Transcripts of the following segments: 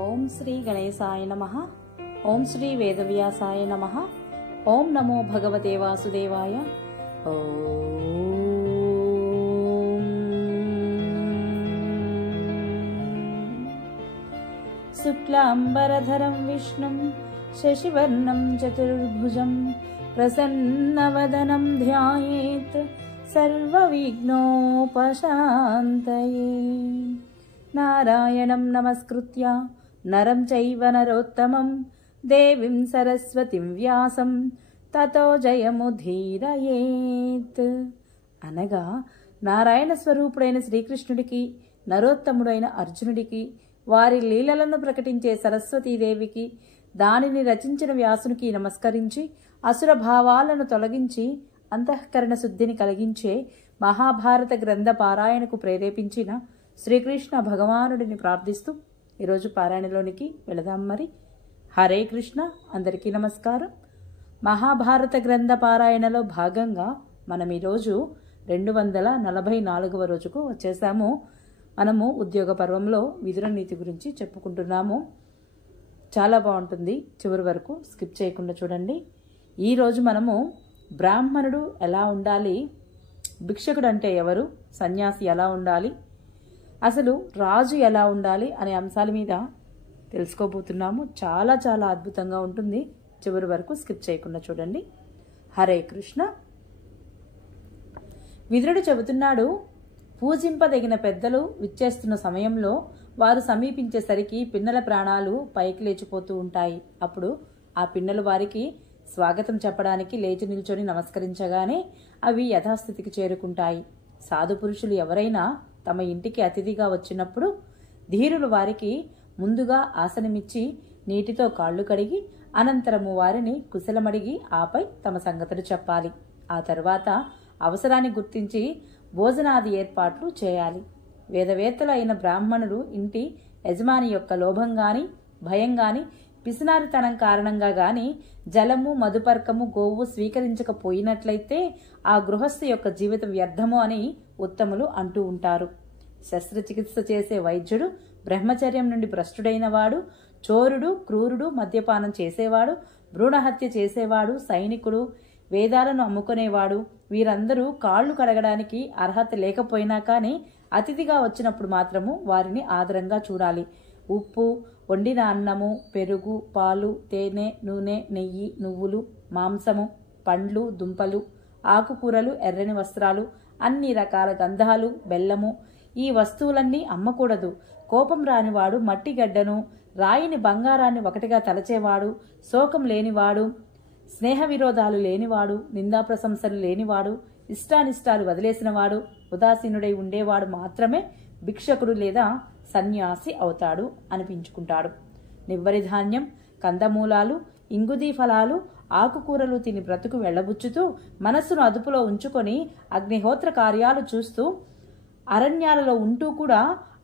ఓం శ్రీ గణేశాయ నమః. ఓం శ్రీ వేదవ్యాసాయ నమః. ఓం నమో భగవతే వాసుదేవాయ. శుక్లాంబరధరం విష్ణుం శశివర్ణం చతుర్భుజం ప్రసన్నవదనం ధ్యాయేత్ సర్వవిఘ్నోపశాంతయే. నారాయణం నమస్కృత్య నరం చైవ నరోత్తమం దేవీం సరస్వతిం వ్యాసం తతో జయముధీరయేత్. అనగా నారాయణ స్వరూపుడైన శ్రీకృష్ణుడికి, నరోత్తముడైన అర్జునుడికి, వారి లీలలను ప్రకటించే సరస్వతీదేవికి, దానిని రచించిన వ్యాసునికి నమస్కరించి అసుర భావాలను తొలగించి అంతఃకరణ శుద్ధిని కలిగించే మహాభారత గ్రంథ పారాయణకు ప్రేరేపించిన శ్రీకృష్ణ భగవానుడిని ప్రార్థిస్తూ ఈరోజు పారాయణలోనికి వెళదాం. మరి హరే కృష్ణ. అందరికీ నమస్కారం. మహాభారత గ్రంథ పారాయణలో భాగంగా మనం ఈరోజు 244వ రోజుకు వచ్చేసాము. మనము ఉద్యోగ పర్వంలో విదుర నీతి గురించి చెప్పుకుంటున్నాము. చాలా బాగుంటుంది, చివరి వరకు స్కిప్ చేయకుండా చూడండి. ఈరోజు మనము బ్రాహ్మణుడు ఎలా ఉండాలి, భిక్షకుడు అంటే ఎవరు, సన్యాసి ఎలా ఉండాలి, అసలు రాజు ఎలా ఉండాలి అనే అంశాల మీద తెలుసుకోబోతున్నాము. చాలా చాలా అద్భుతంగా ఉంటుంది, చివరి వరకు స్కిప్ చేయకుండా చూడండి. హరే కృష్ణ. విదురుడు చెబుతున్నాడు, పూజింపదగిన పెద్దలు విచ్చేస్తున్న సమయంలో వారు సమీపించేసరికి పిన్నల ప్రాణాలు పైకి లేచిపోతూ ఉంటాయి. అప్పుడు ఆ పిన్నలు వారికి స్వాగతం చెప్పడానికి లేచి నిల్చొని నమస్కరించగానే అవి యథాస్థితికి చేరుకుంటాయి. సాధు పురుషులు ఎవరైనా తమ ఇంటికి అతిథిగా వచ్చినప్పుడు ధీరులు వారికి ముందుగా ఆసనమిచ్చి నీటితో కాళ్ళు కడిగి అనంతరము వారిని కుశలమడిగి ఆపై తమ సంగతులు చెప్పాలి. ఆ తర్వాత అవసరాన్ని గుర్తించి భోజనాది ఏర్పాట్లు చేయాలి. వేదవేత్తలు అయిన బ్రాహ్మణులు ఇంటి యజమాని యొక్క లోభం గాని, భయం గాని, పిసినారితనం కారణంగా గాని జలము, మధుపర్కము, గోవు స్వీకరించకపోయినట్లయితే ఆ గృహస్థు యొక్క జీవితం వ్యర్థము అని ఉత్తములు అంటూ ఉంటారు. శస్త్రచికిత్స చేసే వైద్యుడు, బ్రహ్మచర్యం నుండి భ్రష్టుడైన వాడు, చోరుడు, క్రూరుడు, మద్యపానం చేసేవాడు, భ్రూణహత్య చేసేవాడు, సైనికుడు, వేదాలను అమ్ముకునేవాడు, వీరందరూ కాళ్లు కడగడానికి అర్హత లేకపోయినా కానీ అతిథిగా వచ్చినప్పుడు మాత్రము వారిని ఆదరంగా చూడాలి. ఉప్పు, వండిన అన్నము, పెరుగు, పాలు, తేనె, నూనె, నెయ్యి, నువ్వులు, మాంసము, పండ్లు, దుంపలు, ఆకుకూరలు, ఎర్రని వస్త్రాలు, అన్ని రకాల గంధాలు, బెల్లము, ఈ వస్తువులన్నీ అమ్మకూడదు. కోపం రానివాడు, మట్టి గడ్డను, రాయిని బంగారాన్ని ఒకటిగా తలచేవాడు, శోకం లేనివాడు, స్నేహ విరోధాలు లేనివాడు, నిందా ప్రశంసలు లేనివాడు, ఇష్టానిష్టాలు వదిలేసినవాడు, ఉదాసీనుడై ఉండేవాడు మాత్రమే భిక్షకుడు లేదా సన్యాసి అవుతాడు అనిపించుకుంటాడు. నివ్వరి ధాన్యం, కందమూలాలు, ఇంగుదీ ఫలాలు, ఆకుకూరలు తిని బ్రతుకు వెళ్లబుచ్చుతూ మనస్సును అదుపులో ఉంచుకొని అగ్నిహోత్ర కార్యాలు చూస్తూ అరణ్యాలలో ఉంటూ కూడా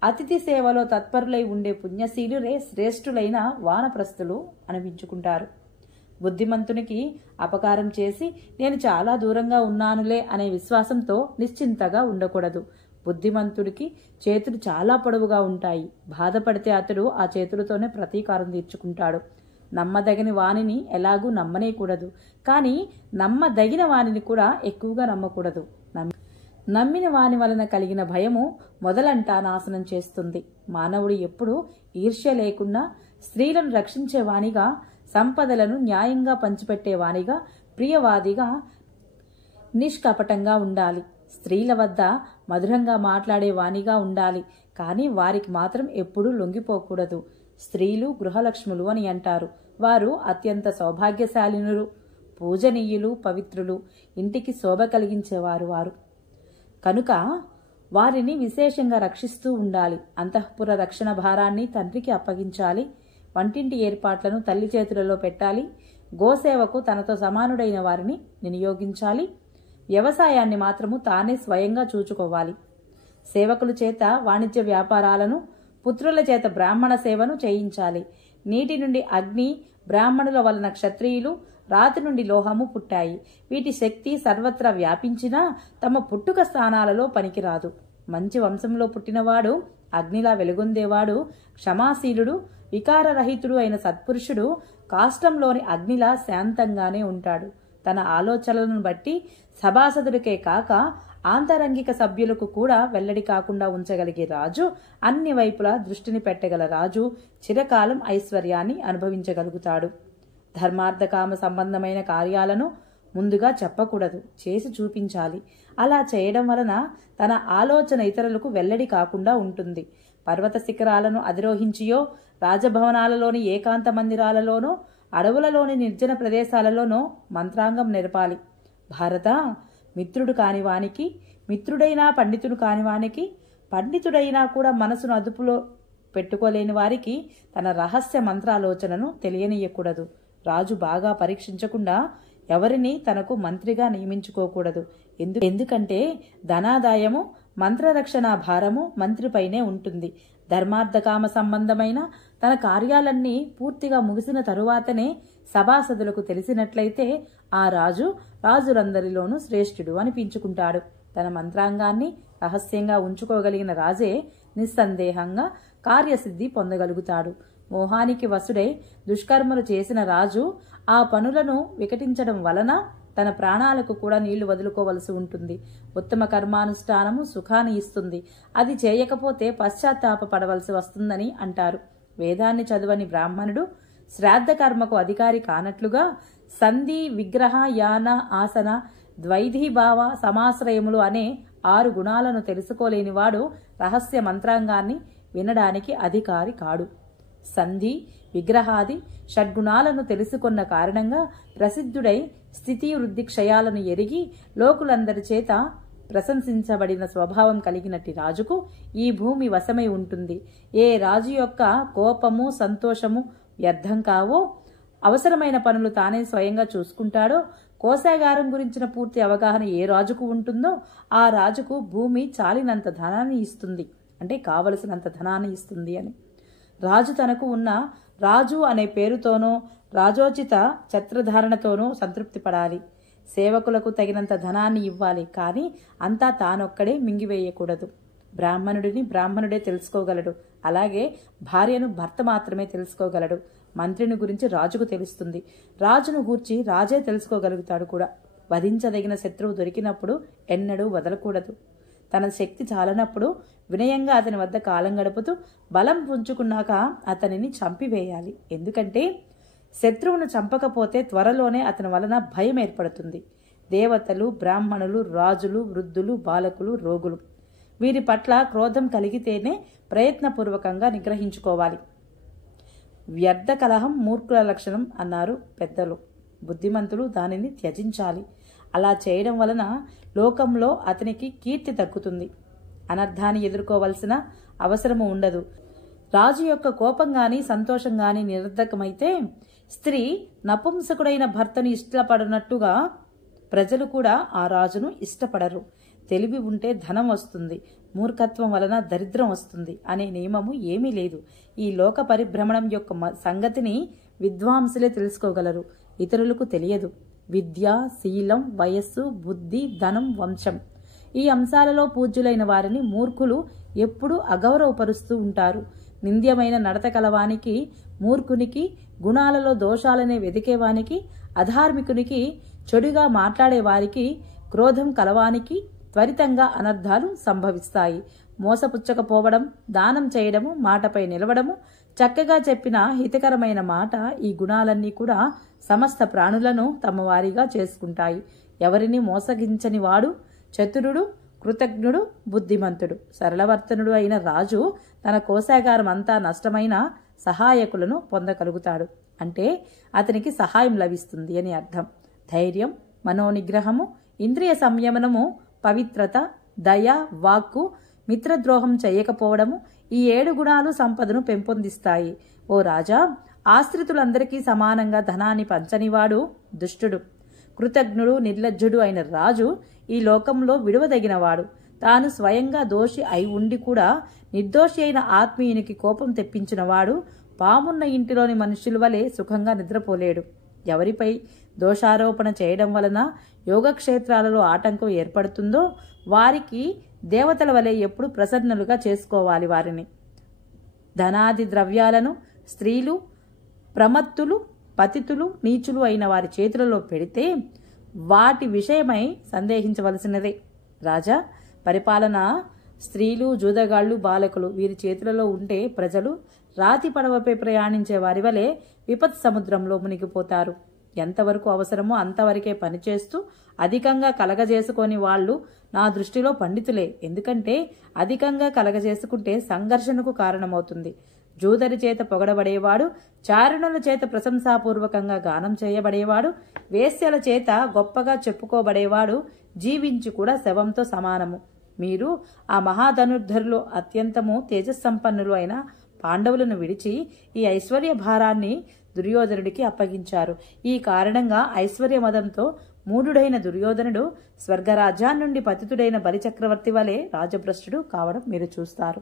అతిథి సేవలో తత్పరులై ఉండే పుణ్యశీలురే శ్రేష్ఠులైన వానప్రస్థులు అనిపించుకుంటారు. బుద్ధిమంతునికి అపకారం చేసి నేను చాలా దూరంగా ఉన్నానులే అనే విశ్వాసంతో నిశ్చింతగా ఉండకూడదు. బుద్ధిమంతుడికి చేతులు చాలా పొడవుగా ఉంటాయి. బాధపడితే అతడు ఆ చేతులతోనే ప్రతీకారం తీర్చుకుంటాడు. నమ్మదగిన వానిని ఎలాగూ నమ్మనేకూడదు, కానీ నమ్మదగిన వానిని కూడా ఎక్కువగా నమ్మకూడదు. నమ్మిన వాని వలన కలిగిన భయము మొదలంటా నాశనం చేస్తుంది. మానవుడు ఎప్పుడూ ఈర్ష్య లేకుండా, స్త్రీలను రక్షించేవానిగా, సంపదలను న్యాయంగా పంచిపెట్టేవానిగా, ప్రియవాదిగా, నిష్కపటంగా ఉండాలి. స్త్రీల వద్ద మధురంగా మాట్లాడే వానిగా ఉండాలి, కానీ వారికి మాత్రం ఎప్పుడూ లొంగిపోకూడదు. స్త్రీలు గృహలక్ష్ములు అని అంటారు. వారు అత్యంత సౌభాగ్యశాలినులు, పూజనీయులు, పవిత్రులు, ఇంటికి శోభ కలిగించేవారు వారు. కనుక వారిని విశేషంగా రక్షిస్తూ ఉండాలి. అంతఃపుర రక్షణ భారాన్ని తండ్రికి అప్పగించాలి. వంటింటి ఏర్పాట్లను తల్లి చేతులలో పెట్టాలి. గోసేవకు తనతో సమానుడైన వారిని వినియోగించాలి. వ్యవసాయాన్ని మాత్రము తానే స్వయంగా చూచుకోవాలి. సేవకుల చేత వాణిజ్య వ్యాపారాలను, పుత్రుల చేత బ్రాహ్మణ సేవను చేయించాలి. నీటి నుండి అగ్ని, బ్రాహ్మణుల వలన క్షత్రియులు, రాతి నుండి లోహము పుట్టాయి. వీటి శక్తి సర్వత్రా వ్యాపించినా తమ పుట్టుక స్థానాలలో పనికిరాదు. మంచి వంశంలో పుట్టినవాడు అగ్నిలా వెలుగొందేవాడు క్షమాశీలుడు, వికారరహితుడు అయిన సత్పురుషుడు కాష్టంలోని అగ్నిలా శాంతంగానే ఉంటాడు. తన ఆలోచనలను బట్టి సభాసదుడికే కాక ఆంతరంగిక సభ్యులకు కూడా వెల్లడి కాకుండా ఉంచగలిగే రాజు, అన్ని వైపులా దృష్టిని పెట్టగల రాజు చిరకాలం ఐశ్వర్యాన్ని అనుభవించగలుగుతాడు. ధర్మార్థకామ సంబంధమైన కార్యాలను ముందుగా చెప్పకూడదు, చేసి చూపించాలి. అలా చేయడం వలన తన ఆలోచన ఇతరులకు వెల్లడి కాకుండా ఉంటుంది. పర్వత శిఖరాలను అధిరోహించియో, రాజభవనాలలోని ఏకాంత మందిరాలలోనో, అడవులలోని నిర్జన ప్రదేశాలలోనో మంత్రాంగం నెరపాలి. భారత, మిత్రుడు కానివానికి, మిత్రుడైనా పండితుడు కానివానికి, పండితుడైనా కూడా మనసును అదుపులో పెట్టుకోలేని వారికి తన రహస్య మంత్రాలోచనను తెలియనీయకూడదు. రాజు బాగా పరీక్షించకుండా ఎవరిని తనకు మంత్రిగా నియమించుకోకూడదు. ఎందుకంటే ధనాదాయము, మంత్రరక్షణ భారము మంత్రిపైనే ఉంటుంది. ధర్మార్థకామ సంబంధమైన తన కార్యాలన్నీ పూర్తిగా ముగిసిన తరువాతనే సభాసదులకు తెలిసినట్లయితే ఆ రాజు రాజులందరిలోనూ శ్రేష్ఠుడు అనిపించుకుంటాడు. తన మంత్రాంగాన్ని రహస్యంగా ఉంచుకోగలిగిన రాజే నిస్సందేహంగా కార్యసిద్ధి పొందగలుగుతాడు. మోహానికి వసుడై దుష్కర్మలు చేసిన రాజు ఆ పనులను వికటించడం వలన తన ప్రాణాలకు కూడా నీళ్లు వదులుకోవలసి ఉంటుంది. ఉత్తమ కర్మానుష్ఠానము సుఖాన్ని ఇస్తుంది, అది చేయకపోతే పశ్చాత్తాపపడవలసి వస్తుందని అంటారు. వేదాన్ని చదువని బ్రాహ్మణుడు శ్రాద్ధ కర్మకు అధికారి కానట్లుగా సంధి, విగ్రహ, యాన, ఆసన, ద్వైధీభావ, సమాశ్రయములు అనే 6 గుణాలను తెలుసుకోలేనివాడు రహస్య మంత్రాంగాన్ని వినడానికి అధికారి కాడు. సంధి, విగ్రహాది షడ్గుణాలను తెలుసుకున్న కారణంగా ప్రసిద్ధుడై స్థితి, వృద్ధి, క్షయాలను ఎరిగి లోకులందరి చేత ప్రశంసించబడిన స్వభావం కలిగినట్టి రాజుకు ఈ భూమి వశమై ఉంటుంది. ఏ రాజు యొక్క కోపము, సంతోషము వ్యర్థం కావో, అవసరమైన పనులు తానే స్వయంగా చూసుకుంటాడో, కోశాగారం గురించిన పూర్తి అవగాహన ఏ రాజుకు ఉంటుందో ఆ రాజుకు భూమి చాలినంత ధనాన్ని ఇస్తుంది, అంటే కావలసినంత ధనాన్ని ఇస్తుంది అని. రాజు తనకు ఉన్న రాజు అనే పేరుతోనో, రాజోచిత ఛత్రధారణతోనో సంతృప్తి పడాలి. సేవకులకు తగినంత ధనాన్ని ఇవ్వాలి, కానీ అంతా తానొక్కడే మింగివేయకూడదు. బ్రాహ్మణుడిని బ్రాహ్మణుడే తెలుసుకోగలడు, అలాగే భార్యను భర్త మాత్రమే తెలుసుకోగలడు. మంత్రిని గురించి రాజుకు తెలుస్తుంది, రాజును గూర్చి రాజే తెలుసుకోగలుగుతాడు కూడా. వధించదగిన శత్రువు దొరికినప్పుడు ఎన్నడూ వదలకూడదు. తన శక్తి చాలనప్పుడు వినయంగా అతని వద్ద కాలం గడుపుతూ బలం పుంజుకున్నాక అతనిని చంపివేయాలి. ఎందుకంటే శత్రువును చంపకపోతే త్వరలోనే అతని వలన భయం ఏర్పడుతుంది. దేవతలు, బ్రాహ్మణులు, రాజులు, వృద్ధులు, బాలకులు, రోగులు వీరి పట్ల క్రోధం కలిగితేనే ప్రయత్నపూర్వకంగా నిగ్రహించుకోవాలి. వ్యర్థ కలహం మూర్ఖుల లక్షణం అన్నారు పెద్దలు. బుద్ధిమంతులు దానిని త్యజించాలి. అలా చేయడం వలన లోకంలో అతనికి కీర్తి దక్కుతుంది. అనర్థాన్ని ఎదుర్కోవలసిన అవసరము ఉండదు. రాజు యొక్క కోపం గాని సంతోషం గాని నిరర్ధకమైతే స్త్రీ నపుంసకుడైన భర్తను ఇష్టపడనట్టుగా ప్రజలు కూడా ఆ రాజును ఇష్టపడరు. తెలివి ఉంటే ధనం వస్తుంది, మూర్ఖత్వం వలన దరిద్రం వస్తుంది అనే నియమము ఏమీ లేదు. ఈ లోక పరిభ్రమణం యొక్క సంగతిని విద్వాంసులే తెలుసుకోగలరు, ఇతరులకు తెలియదు. విద్య, శీలం, వయస్సు, బుద్ధి, ధనం, వంశం ఈ అంశాలలో పూజ్యులైన వారిని మూర్ఖులు ఎప్పుడూ అగౌరవపరుస్తూ ఉంటారు. నింద్యమైన నడత కలవానికి, మూర్ఖునికి, గుణాలలో దోషాలనే వెదికేవానికి, అధార్మికునికి, చెడుగా మాట్లాడేవారికి, క్రోధం కలవానికి త్వరితంగా అనర్థాలు సంభవిస్తాయి. మోసపుచ్చకపోవడం, దానం చేయడము, మాటపై నిలవడము, చక్కగా చెప్పిన హితకరమైన మాట ఈ గుణాలన్నీ కూడా సమస్త ప్రాణులను తమ వారిగా చేసుకుంటాయి. ఎవరిని మోసగించని వాడు చతురుడు, కృతజ్ఞుడు, బుద్ధిమంతుడు, సరళవర్తనుడు అయిన రాజు తన కోశాగారం అంతా నష్టమైన సహాయకులను పొందగలుగుతాడు. అంటే అతనికి సహాయం లభిస్తుంది అని అర్థం. ధైర్యం, మనోనిగ్రహము, ఇంద్రియ సంయమనము, పవిత్రత, దయ, వాక్కు, మిత్రద్రోహం చేయకపోవడము ఈ 7 గుణాలు సంపదను పెంపొందిస్తాయి. ఓ రాజా, ఆశ్రితులందరికీ సమానంగా ధనాన్ని పంచనివాడు దుష్టుడు. కృతజ్ఞుడు, నిర్లజ్జుడు అయిన రాజు ఈ లోకంలో విడువదగినవాడు. తాను స్వయంగా దోషి అయి ఉండి కూడా నిర్దోషి అయిన ఆత్మీయునికి కోపం తెప్పించినవాడు పామున్న ఇంటిలోని మనుషుల వలె సుఖంగా నిద్రపోలేడు. ఎవరిపై దోషారోపణ చేయడం వలన యోగక్షేత్రాలలో ఆటంకం ఏర్పడుతుందో వారికి దేవతల వలె ఎప్పుడు ప్రసన్నులుగా చేసుకోవాలి. వారిని ధనాది ద్రవ్యాలను స్త్రీలు, ప్రమత్తులు, పతితులు, నీచులు అయిన వారి చేతులలో పెడితే వాటి విషయమై సందేహించవలసినదే. రాజా, పరిపాలన స్త్రీలు, జూదగాళ్లు, బాలకులు వీరి చేతులలో ఉంటే ప్రజలు రాతి పడవపై ప్రయాణించే వారి వలె విపత్ సముద్రంలో మునిగిపోతారు. ఎంతవరకు అవసరమో అంతవరకే పనిచేస్తూ అధికంగా కలగజేసుకొని వాళ్ళు నా దృష్టిలో పండితులే. ఎందుకంటే అధికంగా కలగజేసుకుంటే సంఘర్షణకు కారణమవుతుంది. జూదరి చేత పొగడబడేవాడు, చారుణుల చేత ప్రశంసాపూర్వకంగా గానం చేయబడేవాడు, వేశ్యల చేత గొప్పగా చెప్పుకోబడేవాడు జీవించి కూడా శవంతో సమానము. మీరు ఆ మహాధనుర్ధరులు అత్యంతము తేజస్సంపన్నులు అయిన పాండవులను విడిచి ఈ ఐశ్వర్య భారాన్ని దుర్యోధనుడికి అప్పగించారు. ఈ కారణంగా ఐశ్వర్య మదంతో మూఢుడైన దుర్యోధనుడు స్వర్గరాజ్యాన్నుండి పతితుడైన బలిచక్రవర్తి వలె రాజభ్రష్టుడు కావడం మీరు చూస్తారు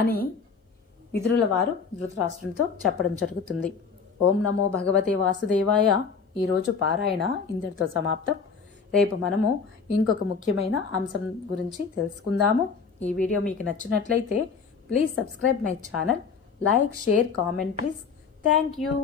అని విదురుల వారు ధృతరాష్ట్రునితో చెప్పడం జరుగుతుంది. ఓం నమో భగవతే వాసుదేవాయ. ఈరోజు పారాయణ ఇంతటితో సమాప్తం. రేపు మనము ఇంకొక ముఖ్యమైన అంశం గురించి తెలుసుకుందాము. ఈ వీడియో మీకు నచ్చినట్లయితే please subscribe my channel, like, share, comment please. Thank you.